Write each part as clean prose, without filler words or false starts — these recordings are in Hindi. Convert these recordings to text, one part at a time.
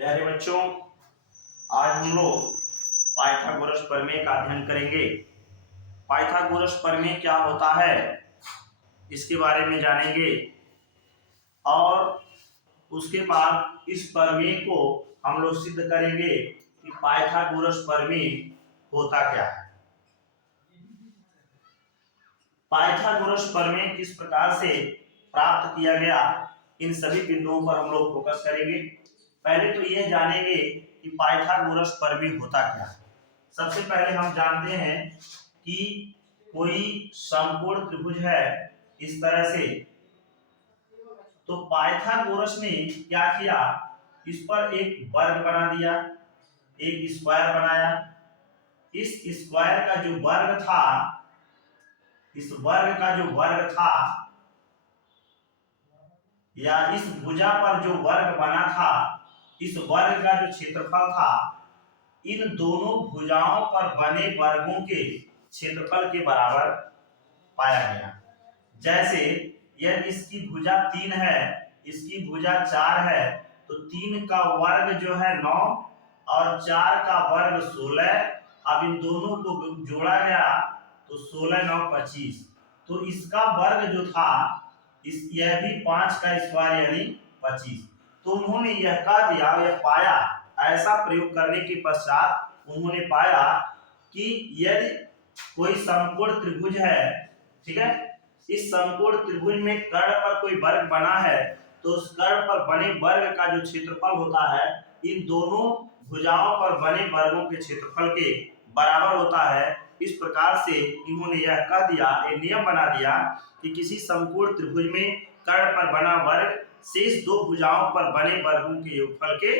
प्यारे बच्चों, आज हम लोग पाइथागोरस प्रमेय का अध्ययन करेंगे। पाइथागोरस प्रमेय क्या होता है इसके बारे में जानेंगे और उसके बाद इस प्रमेय को हम लोग सिद्ध करेंगे कि पाइथागोरस प्रमेय होता क्या है। पाइथागोरस प्रमेय किस प्रकार से प्राप्त किया गया, इन सभी बिंदुओं पर हम लोग फोकस करेंगे। पहले तो यह जानेंगे कि पाइथागोरस प्रमेय होता क्या है। सबसे पहले हम जानते हैं कि कोई समकोण त्रिभुज है इस तरह से, तो पाइथागोरस ने क्या किया, इस पर एक वर्ग बना दिया, एक स्क्वायर बनाया। इस स्क्वायर का जो वर्ग था, इस वर्ग का जो वर्ग था या इस भुजा पर जो वर्ग बना था, इस वर्ग का जो क्षेत्रफल था, इन दोनों भुजाओं पर बने वर्गों के क्षेत्रफल के बराबर पाया गया। जैसे यदि इसकी भुजा 3 है, इसकी भुजा 4 है, तो 3 का वर्ग जो है 9 और 4 का वर्ग 16। अब इन दोनों को जोड़ा गया तो 16 9 25, तो इसका वर्ग जो था यह भी 5 का स्क्वायर यानी 25। तो उन्होंने यह कह दिया, यह पाया, ऐसा प्रयोग करने के पश्चात उन्होंने पाया कि यदि कोई समकोण त्रिभुज है, ठीक है, इस समकोण त्रिभुज में कर्ण पर कोई वर्ग बना है, तो उस कर्ण पर बने वर्ग का जो क्षेत्रफल होता है, इन दोनों भुजाओं पर बने वर्गों के क्षेत्रफल के बराबर होता है। इस प्रकार से इन्होंने यह कह दिया, एक नियम बना दिया कि किसी समकोण त्रिभुज में कर्ण पर बना वर्ग शेष दो भुजाओं पर बने वर्गों के योगफल के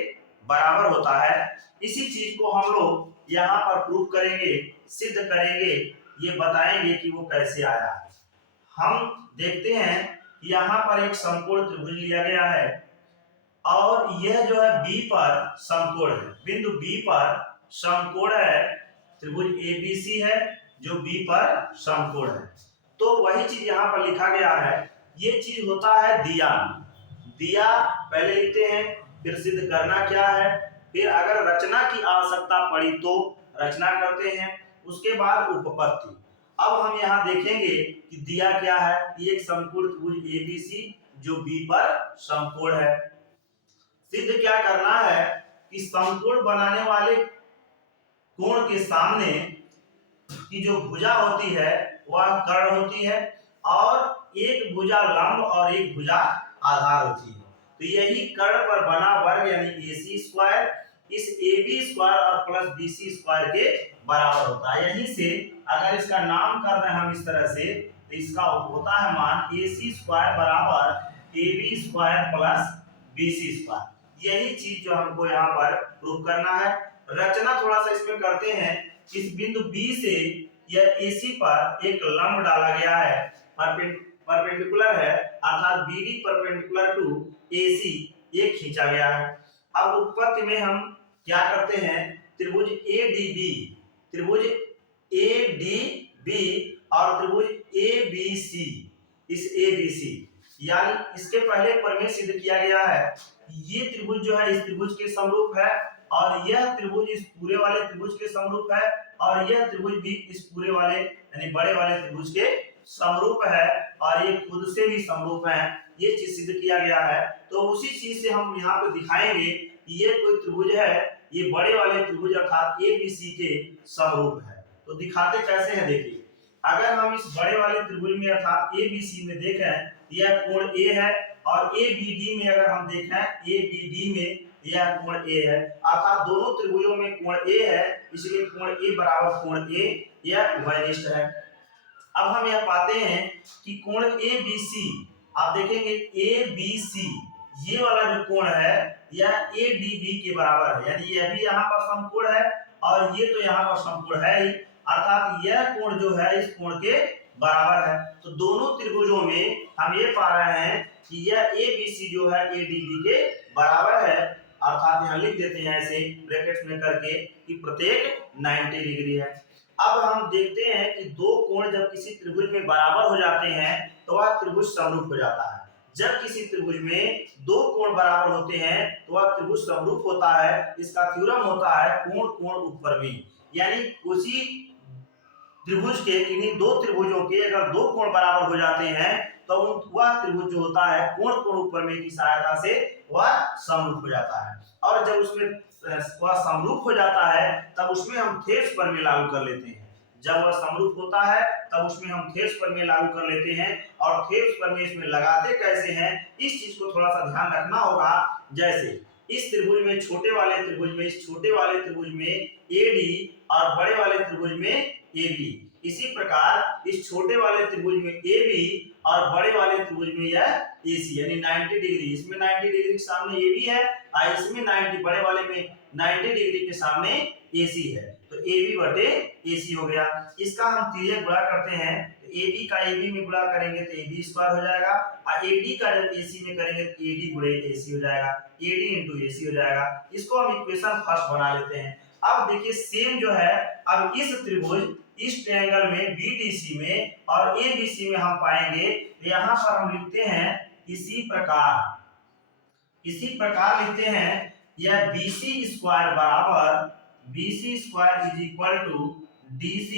बराबर होता है। इसी चीज को हम लोग यहाँ पर प्रूव करेंगे, सिद्ध करेंगे, ये बताएंगे कि वो कैसे आया। हम देखते हैं यहाँ पर एक समकोण त्रिभुज लिया गया है और यह जो है बी पर समकोण है, बिंदु बी पर समकोण है, त्रिभुज एबीसी है जो बी पर समकोण है। तो वही चीज यहाँ पर लिखा गया है। ये चीज होता है दिया। दिया पहले लिखते हैं, फिर सिद्ध करना क्या है, फिर अगर रचना की आवश्यकता पड़ी तो रचना करते हैं, उसके बाद उपपत्ति। अब हम यहाँ देखेंगे कि दिया क्या है। ये एक समकोण त्रिभुज एबीसी जो बी पर समकोण है। सिद्ध क्या करना है कि समकोण बनाने वाले कोण के सामने की जो भुजा होती है वह कर्ण होती है और एक भुजा लंब और एक भुजा आधार होती है। तो यही कर्ण पर बना वर्ग यानी AC स्क्वायर इस AB स्क्वायर और प्लस BC स्क्वायर के बराबर होता है। यहीं से अगर इसका नाम कर रहे हैं हम इस तरह से, तो इसका होता है मान AC स्क्वायर बराबर AB square plus BC square. यही चीज जो हमको यहाँ पर प्रूव करना है। रचना थोड़ा सा इसमें करते हैं। इस बिंदु B से यह AC पर एक लंब डाला गया है, परपेंडिकुलर है, अर्थात BD परपेंडिकुलर टू AC ये खींचा गया है। अब उत्पत्ति में हम क्या करते हैं, त्रिभुज त्रिभुज ADB और त्रिभुज ABC, इस ABC यानी इसके पहले प्रमेय सिद्ध किया गया है। ये त्रिभुज जो है इस त्रिभुज के समरूप है और यह त्रिभुज इस पूरे वाले त्रिभुज के समरूप है और यह त्रिभुज भी इस पूरे वाले यानी बड़े वाले त्रिभुज के समरूप है और ये खुद से भी समरूप है। ये चीज सिद्ध किया गया है। तो उसी चीज से हम यहाँ पे दिखाएंगे कि ये कोई त्रिभुज है, ये बड़े वाले त्रिभुज अर्थात ABC के समरूप है। तो दिखाते कैसे हैं, देखिए, अगर हम इस बड़े वाले त्रिभुज में अर्थात ABC में देखें, यह कोण A है और ABD में अगर हम देखें, ABD में यह कोण A है, अर्थात दोनों त्रिभुजों में कोण A है, इसलिए कोण A बराबर कोण A, यह उभयनिष्ठ है। अब हम यह पाते हैं कि कोण ABC, आप देखेंगे ABC ये वाला जो कोण है यह ADB के बराबर है, यानी यह भी यहाँ पर समकोण है और ये तो यहाँ पर समकोण है ही, अर्थात यह कोण जो है इस कोण के बराबर है। तो दोनों त्रिभुजों में हम ये पा रहे हैं कि यह ABC जो है ADB के बराबर है, अर्थात यहाँ लिख देते हैं ऐसे ब्रैकेट्स में करके कि प्रत्येक 90 डिग्री है। अब हम देखते हैं कि दो कोण जब किसी त्रिभुज में बराबर हो जाते हैं तो वह त्रिभुज समरूप हो जाता है। जब किसी त्रिभुज में दो कोण बराबर होते हैं तो वह त्रिभुज समरूप होता है। इसका थ्योरम होता है कोण कोण उपपरमेय, यानी उसी त्रिभुज के किन्हीं दो त्रिभुजों के अगर दो कोण बराबर हो जाते हैं तो वह त्रिभुज जो होता है कोण कोण उपपरमेय की सहायता से वह समरूप हो जाता है। और जब उसमें वह समरूप हो जाता है तब उसमें हम थेस प्रमेय लागू कर लेते हैं। जब वह समरूप होता है तब उसमें हम थेस प्रमेय लागू कर लेते हैं। और थेस प्रमेय इसमें लगाते कैसे हैं, इस चीज को थोड़ा सा ध्यान रखना होगा। जैसे इस त्रिभुज में छोटे वाले त्रिभुज में, इस छोटे वाले त्रिभुज में एडी और बड़े वाले त्रिभुज में AB, इसी प्रकार इस छोटे वाले त्रिभुज में AB और बड़े वाले त्रिभुज में यह AC, यानी 90 डिग्री, इसमें 90 डिग्री के सामने AB है और इसमें 90 बड़े वाले में 90 डिग्री के सामने AC है, तो AB बटे AC हो गया। इसका हम तिर्यक गुणा करते हैं तो AB का AB में गुणा करेंगे तो AB स्क्वायर हो जाएगा और AD का जब AC में करेंगे तो AD गुणे AC हो जाएगा, AD इंटू AC हो जाएगा। इसको हम इक्वेशन फर्स्ट बना लेते हैं। अब देखिए सेम जो है, अब इस त्रिभुज इस ट्रायंगल में BDC में और ABC में हम पाएंगे, यहाँ पर हम लिखते हैं इसी प्रकार लिखते हैं यह BC स्क्वायर बराबर BC square is equal to DC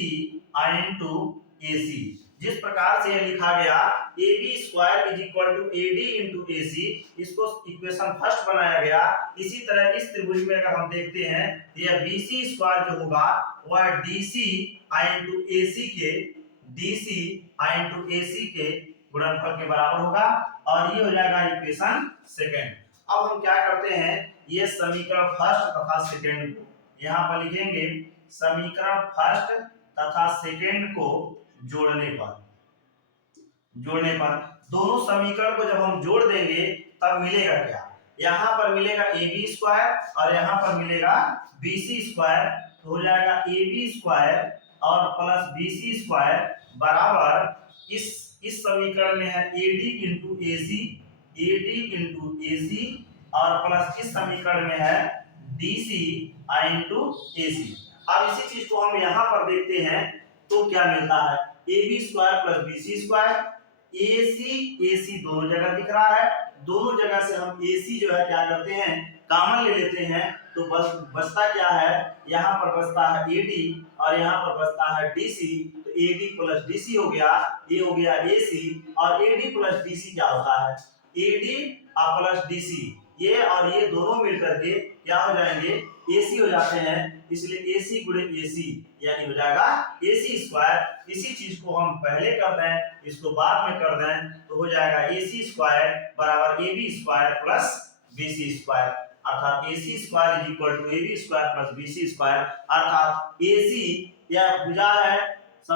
into AC। जिस प्रकार से यह लिखा गया AB square is equal to AD into AC, इसको इक्वेशन फर्स्ट बनाया गया। इसी तरह इस त्रिभुज में अगर हम देखते हैं यह BC स्क्वायर जो होगा वह DC इंटू AC के गुणनफल के बराबर होगा और ये हो जाएगा इक्वेशन सेकंड। अब हम क्या करते हैं, ये समीकरण फर्स्ट तथा सेकंड को यहाँ पर लिखेंगे। समीकरण फर्स्ट तथा सेकंड को जोड़ने पर दोनों समीकरण को जब हम जोड़ देंगे तब मिलेगा क्या, यहाँ पर मिलेगा AB स्क्वायर और यहाँ पर मिलेगा BC स्क्वायर, तो हो जाएगा AB स्क्वायर और प्लस BC स्क्वायर बराबर इस समीकरण में है AD इंटू AC और प्लस इस समीकरण में है DC इंटू AC। अब इसी चीज को हम यहाँ पर देखते हैं तो क्या मिलता है, AB square plus BC square, AC दोनों जगह दिख रहा है, दोनों जगह से हम AC जो है क्या करते हैं कॉमन ले लेते हैं, तो बचता क्या है, यहाँ पर बचता है AD और यहाँ पर बचता है DC, तो AD प्लस DC हो गया, ये हो गया AC और AD प्लस DC क्या होता है, AD प्लस DC, ये और ये दोनों मिलकर के क्या हो जाएंगे AC हो जाते हैं, इसलिए AC गुणे AC यानी हो जाएगा AC स्क्वायर। इसी चीज को हम पहले कर दें इसको बाद में कर दें तो हो जाएगा AC स्क्वायर बराबर AB square plus BC square, अर्थात AC square is equal to AB square plus BC square, अर्थात AC यह भुजा है इस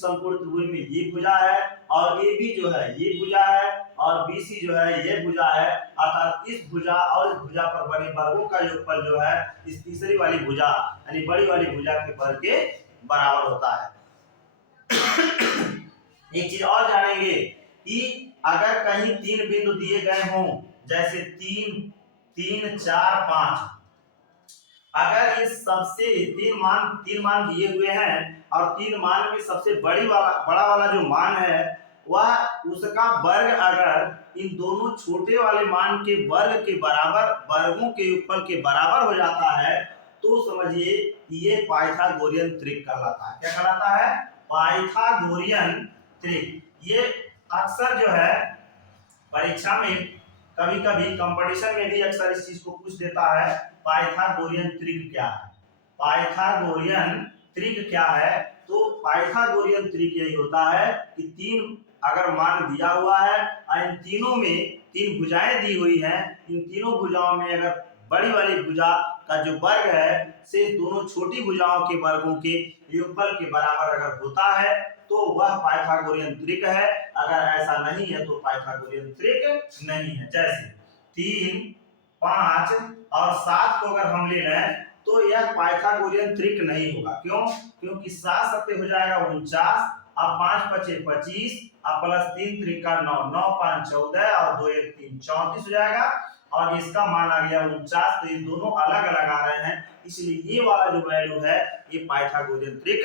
समकोण त्रिभुज में ये भुजा है और AB जो है ये भुजा है और BC जो है ये भुजा है, अर्थात इस भुजा और इस भुजा पर बने वर्गों का योगफल जो है इस तीसरी वाली भुजा यानी बड़ी वाली भुजा के वर्ग के बराबर होता है। एक चीज और जानेंगे कि अगर कहीं तीन बिंदु दिए गए हों, जैसे 3, 4, 5, अगर ये सबसे तीन मान दिए हुए हैं और तीन मान में सबसे बड़ा वाला जो मान है वह उसका वर्ग अगर इन दोनों छोटे वाले मान के वर्ग के बराबर, वर्गों के योगफल के बराबर हो जाता है तो समझिए ये पाइथागोरियन त्रिक कहलाता है। क्या कहलाता है, पाइथागोरियन त्रिक। ये अक्सर जो है परीक्षा में कभी कभी कंपटीशन में भी अक्सर इस चीज को पूछ देता है, पाइथागोरियन त्रिक क्या है। पाइथागोरियन त्रिक क्या है, तो पाइथागोरियन त्रिक यही होता है कि तीन अगर मान दिया हुआ है और इन तीनों में तीन भुजाएं दी हुई हैं, इन तीनों भुजाओं में अगर बड़ी वाली भुजा का जो वर्ग है से दोनों छोटी भुजाओं के वर्गों के योगफल के बराबर अगर होता है तो वह पाइथागोरियन त्रिक है। अगर ऐसा नहीं है तो पाइथागोरियन त्रिक नहीं है। जैसे 3, 5 और 7 को अगर हम ले लें तो यह पाइथागोरियन त्रिक नहीं होगा। क्यों? क्योंकि 7 सत्ते हो जाएगा 49, अब 5 पचे 25 अब प्लस 3 त्रिका 9, 9 5 14 और 2 1 3 34 हो जाएगा और इसका मान आ गया 49। तो ये दोनों अलग अलग आ रहे हैं, इसलिए ये वाला जो वैल्यू है ये पाइथागोरियन त्रिक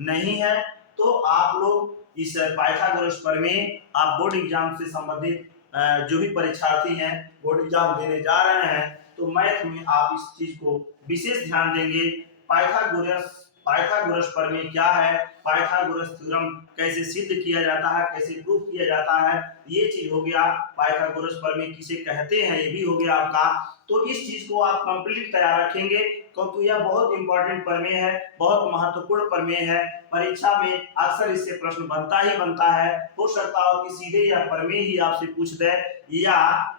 नहीं है। तो आप लोग इस पाइथागोरस प्रमेय आप बोर्ड एग्जाम से संबंधित जो भी परीक्षार्थी हैं बोर्ड एग्जाम देने जा रहे हैं, तो मैथ में आप इस चीज को विशेष ध्यान देंगे। पाइथागोरस पाइथागोरस प्रमेय क्या है, पाइथागोरस थ्योरम कैसे सिद्ध किया जाता है, कैसे प्रूव किया जाता है, ये चीज हो गया। पाइथागोरस प्रमेय किसे कहते हैं ये भी हो गया आपका। तो इस चीज को आप कंप्लीट तैयार रखेंगे, क्योंकि यह बहुत इंपॉर्टेंट प्रमेय है, बहुत महत्वपूर्ण प्रमेय है। परीक्षा में अक्सर इससे प्रश्न बनता ही बनता है। हो सकता हो कि सीधे यह प्रमेय ही आपसे पूछ दे, या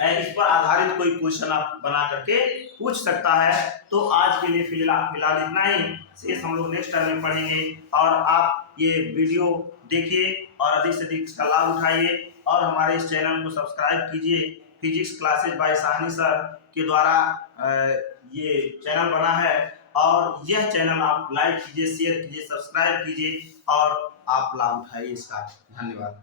इस पर आधारित कोई क्वेश्चन आप बना करके पूछ सकता है। तो आज के लिए फिलहाल इतना ही, शेष हम लोग नेक्स्ट टाइम में पढ़ेंगे। और आप ये वीडियो देखिए और अधिक से अधिक इसका लाभ उठाइए, और हमारे इस चैनल को सब्सक्राइब कीजिए। Physics classes by Sahni sir के द्वारा ये चैनल बना है, और यह चैनल आप लाइक कीजिए, शेयर कीजिए, सब्सक्राइब कीजिए, और आप लाभ उठाइए इसका। धन्यवाद।